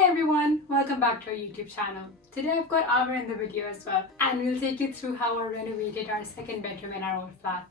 Hi everyone, welcome back to our YouTube channel. Today I've got Amar in the video as well, and we'll take you through how I renovated our second bedroom in our old flat.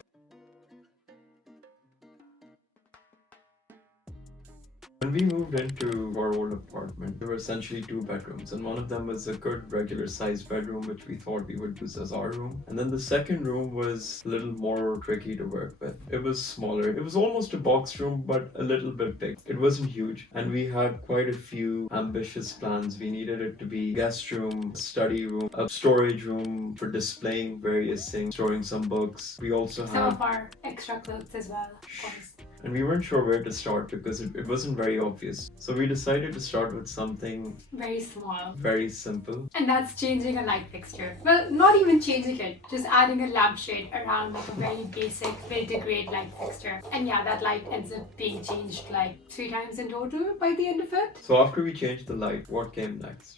When we moved into our old apartment, there were essentially two bedrooms, and one of them was a good regular sized bedroom which we thought we would use as our room. And then the second room was a little more tricky to work with. It was smaller. It was almost a box room but a little bit big. It wasn't huge, and we had quite a few ambitious plans. We needed it to be guest room, study room, a storage room for displaying various things, storing some books. We also had some of our extra clothes as well, of course. And we weren't sure where to start because it wasn't very obvious. So we decided to start with something very small, very simple. And that's changing a light fixture. Well, not even changing it, just adding a lampshade around like a very basic build-to-grade light fixture. And yeah, that light ends up being changed like 3 times in total by the end of it. So after we changed the light, what came next?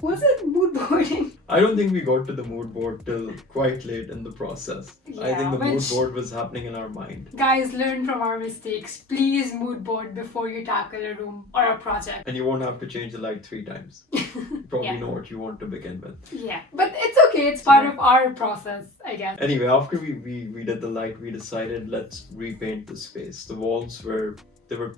Was it mood boarding? I don't think we got to the mood board till quite late in the process. I think the mood board was happening in our mind. Guys, learn from our mistakes. Please mood board before you tackle a room or a project. And you won't have to change the light 3 times. You probably know what you want to begin with. Yeah, but it's okay. It's part of our process, I guess. Anyway, after we did the light, we decided let's repaint the space. The walls were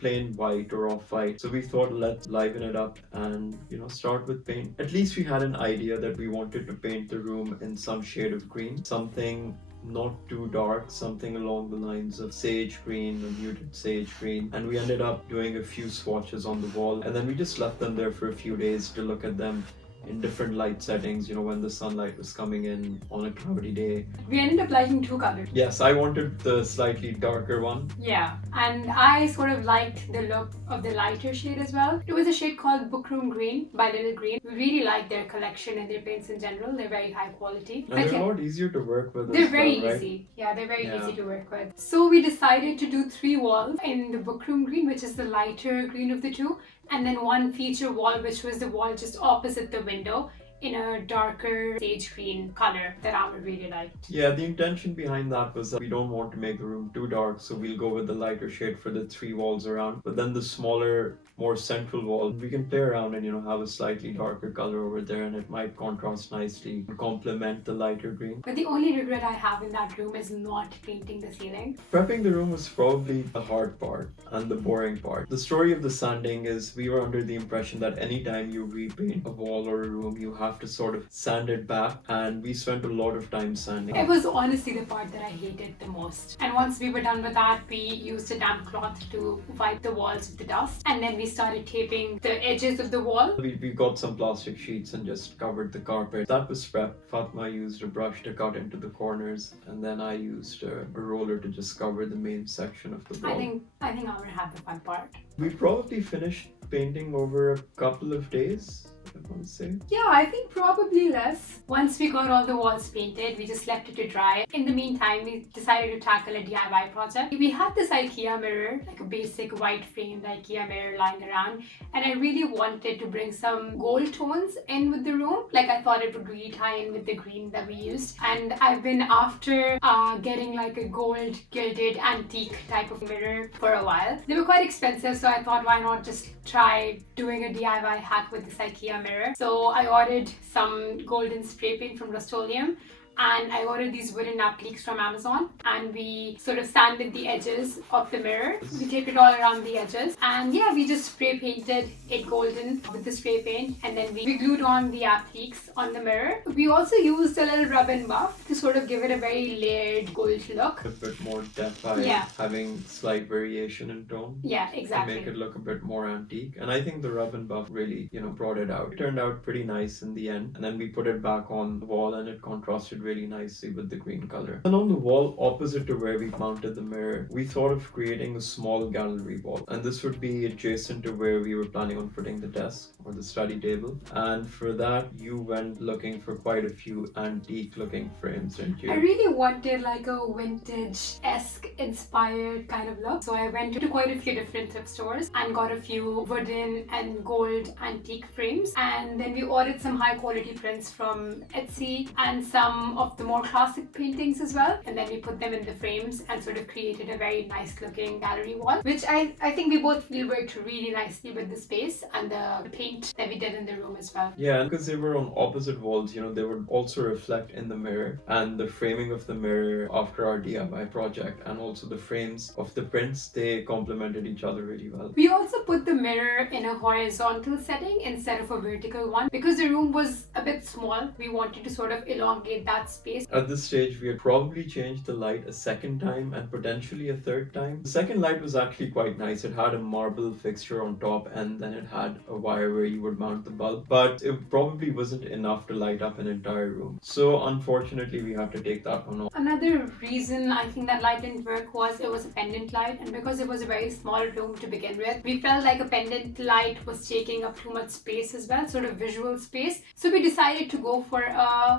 plain white or off-white, so we thought let's liven it up and start with paint. At least we had an idea that we wanted to paint the room in some shade of green, something not too dark, something along the lines of sage green or muted sage green. And we ended up doing a few swatches on the wall, and then we just left them there for a few days to look at them in different light settings, when the sunlight was coming in on a cloudy day. We ended up liking 2 colors. Yes, I wanted the slightly darker one. Yeah, and I sort of liked the look of the lighter shade as well. It was a shade called Bookroom Green by Little Green. We really like their collection and their paints in general. They're very high quality. And they're a lot easier to work with. They're very easy. Yeah, they're very easy to work with. So we decided to do 3 walls in the Bookroom Green, which is the lighter green of the two, and then 1 feature wall, which was the wall just opposite the window, in a darker sage green color that I would really like. Yeah, the intention behind that was that we don't want to make the room too dark, so we'll go with the lighter shade for the 3 walls around. But then the smaller, more central wall, we can play around and have a slightly darker color over there, and it might contrast nicely and complement the lighter green. But the only regret I have in that room is not painting the ceiling. Prepping the room was probably the hard part and the boring part. The story of the sanding is we were under the impression that anytime you repaint a wall or a room, you have to sort of sand it back, and we spent a lot of time sanding. It was honestly the part that I hated the most. And once we were done with that, we used a damp cloth to wipe the walls of the dust, and then we started taping the edges of the wall. We got some plastic sheets and just covered the carpet. That was prep. Fatma used a brush to cut into the corners, and then I used a roller to just cover the main section of the wall. I think Amar had the fun part. We probably finished painting over a couple of days, I want to say. Yeah, I think probably less. Once we got all the walls painted, we just left it to dry. In the meantime, we decided to tackle a DIY project. We had this IKEA mirror, like a basic white framed IKEA mirror lying around, and I really wanted to bring some gold tones in with the room. Like, I thought it would really tie in with the green that we used. And I've been after getting like a gold gilded antique type of mirror for a while. They were quite expensive, so I thought, why not just try doing a DIY hack with this IKEA mirror. So I ordered some golden spray paint from Rust-Oleum, and I ordered these wooden appliques from Amazon, and we sort of sanded the edges of the mirror. We taped it all around the edges, and yeah, we just spray painted it golden with the spray paint, and then we glued on the appliques on the mirror. We also used a little rub and buff to sort of give it a very layered gold look. A bit more depth by having slight variation in tone. Yeah, exactly. To make it look a bit more antique. And I think the rub and buff really, brought it out. It turned out pretty nice in the end. And then we put it back on the wall, and it contrasted really nicely with the green color. And on the wall opposite to where we mounted the mirror, we thought of creating a small gallery wall, and this would be adjacent to where we were planning on putting the desk or the study table. And for that, you went looking for quite a few antique looking frames, didn't you? I really wanted like a vintage-esque inspired kind of look, so I went to quite a few different thrift stores and got a few wooden and gold antique frames, and then we ordered some high quality prints from Etsy and some some of the more classic paintings as well, and then we put them in the frames and sort of created a very nice looking gallery wall, which I think we both feel worked really nicely with the space and the paint that we did in the room as well. Yeah, and because they were on opposite walls, they would also reflect in the mirror, and the framing of the mirror after our DIY project and also the frames of the prints, they complemented each other really well. We also put the mirror in a horizontal setting instead of a vertical one because the room was a bit small. We wanted to sort of elongate that space. At this stage, we had probably changed the light a second time and potentially a third time. The second light was actually quite nice. It had a marble fixture on top, and then it had a wire where you would mount the bulb, but it probably wasn't enough to light up an entire room. So unfortunately, we had to take that one off. Another reason I think that light didn't work was it was a pendant light, and because it was a very small room to begin with, we felt like a pendant light was taking up too much space as well, sort of visual space. So we decided to go for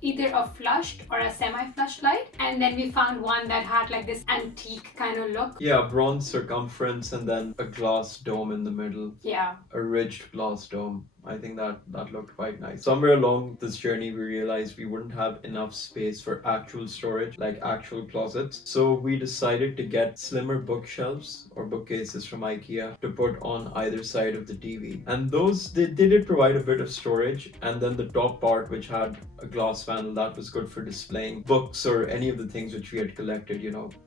either a flushed or a semi-flushed light, and then we found one that had like this antique kind of look. Yeah, bronze circumference and then a glass dome in the middle. Yeah. A ridged glass dome. I think that looked quite nice. Somewhere along this journey, we realized we wouldn't have enough space for actual storage, like actual closets. So we decided to get slimmer bookshelves or bookcases from IKEA to put on either side of the TV. And those, they did provide a bit of storage. And then the top part, which had a glass panel, that was good for displaying books or any of the things which we had collected,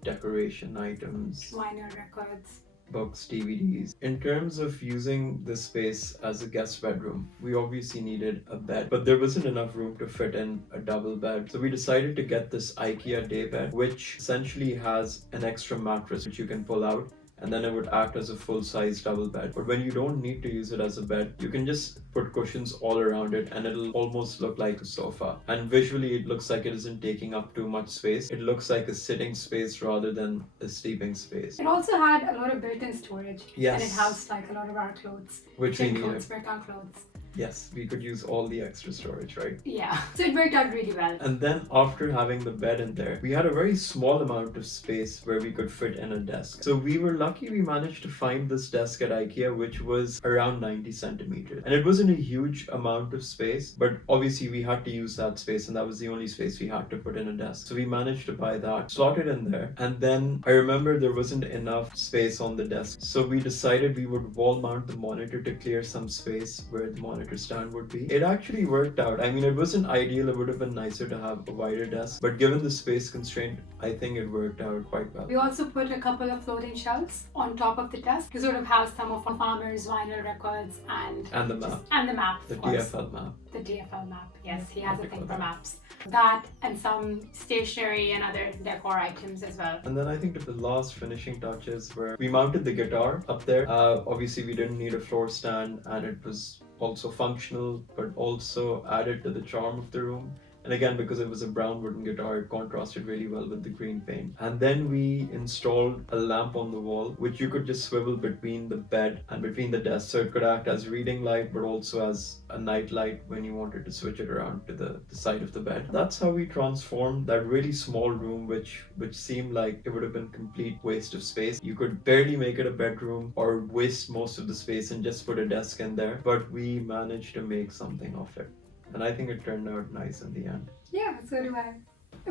decoration items. Vinyl records. Books, DVDs. In terms of using this space as a guest bedroom, we obviously needed a bed, but there wasn't enough room to fit in a double bed. So we decided to get this IKEA day bed, which essentially has an extra mattress which you can pull out, and then it would act as a full-size double bed. But when you don't need to use it as a bed, you can just put cushions all around it and it'll almost look like a sofa. And visually, it looks like it isn't taking up too much space. It looks like a sitting space rather than a sleeping space. It also had a lot of built-in storage. Yes. And it housed like a lot of our clothes. Which we gym needed. clothes, workout clothes. Yes, we could use all the extra storage, right? Yeah, so it worked out really well. And then after having the bed in there, we had a very small amount of space where we could fit in a desk. So we were lucky we managed to find this desk at IKEA, which was around 90 centimeters. And it wasn't a huge amount of space, but obviously we had to use that space, and that was the only space we had to put in a desk. So we managed to buy that, slot it in there. And then I remember there wasn't enough space on the desk. So we decided we would wall mount the monitor to clear some space where the monitor stand would be. It actually worked out. I mean, it wasn't ideal. It would have been nicer to have a wider desk, but given the space constraint, I think it worked out quite well. We also put a couple of floating shelves on top of the desk to sort of house some of our farmers' vinyl records and the map. And the map, The of course. DFL map. The DFL map, yes, he has a thing for maps. That and some stationery and other decor items as well. And then I think the last finishing touches were we mounted the guitar up there. Obviously, we didn't need a floor stand, and it was also functional, but also added to the charm of the room. And again, because it was a brown wooden guitar, it contrasted really well with the green paint. And then we installed a lamp on the wall, which you could just swivel between the bed and between the desk. So it could act as reading light, but also as a night light when you wanted to switch it around to the side of the bed. That's how we transformed that really small room, which seemed like it would have been complete waste of space. You could barely make it a bedroom or waste most of the space and just put a desk in there. But we managed to make something of it. And I think it turned out nice in the end. Yeah, so do I.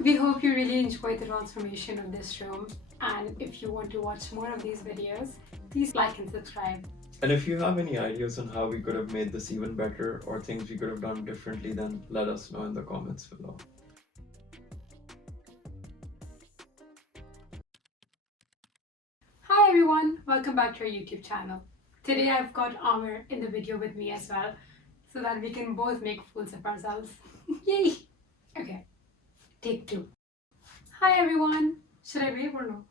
We hope you really enjoyed the transformation of this room. And if you want to watch more of these videos, please like and subscribe. And if you have any ideas on how we could have made this even better or things we could have done differently, then let us know in the comments below. Hi everyone, welcome back to our YouTube channel. Today I've got Amr in the video with me as well, so that we can both make fools of ourselves. Yay! Okay, take two. Hi everyone. Should I wave or no?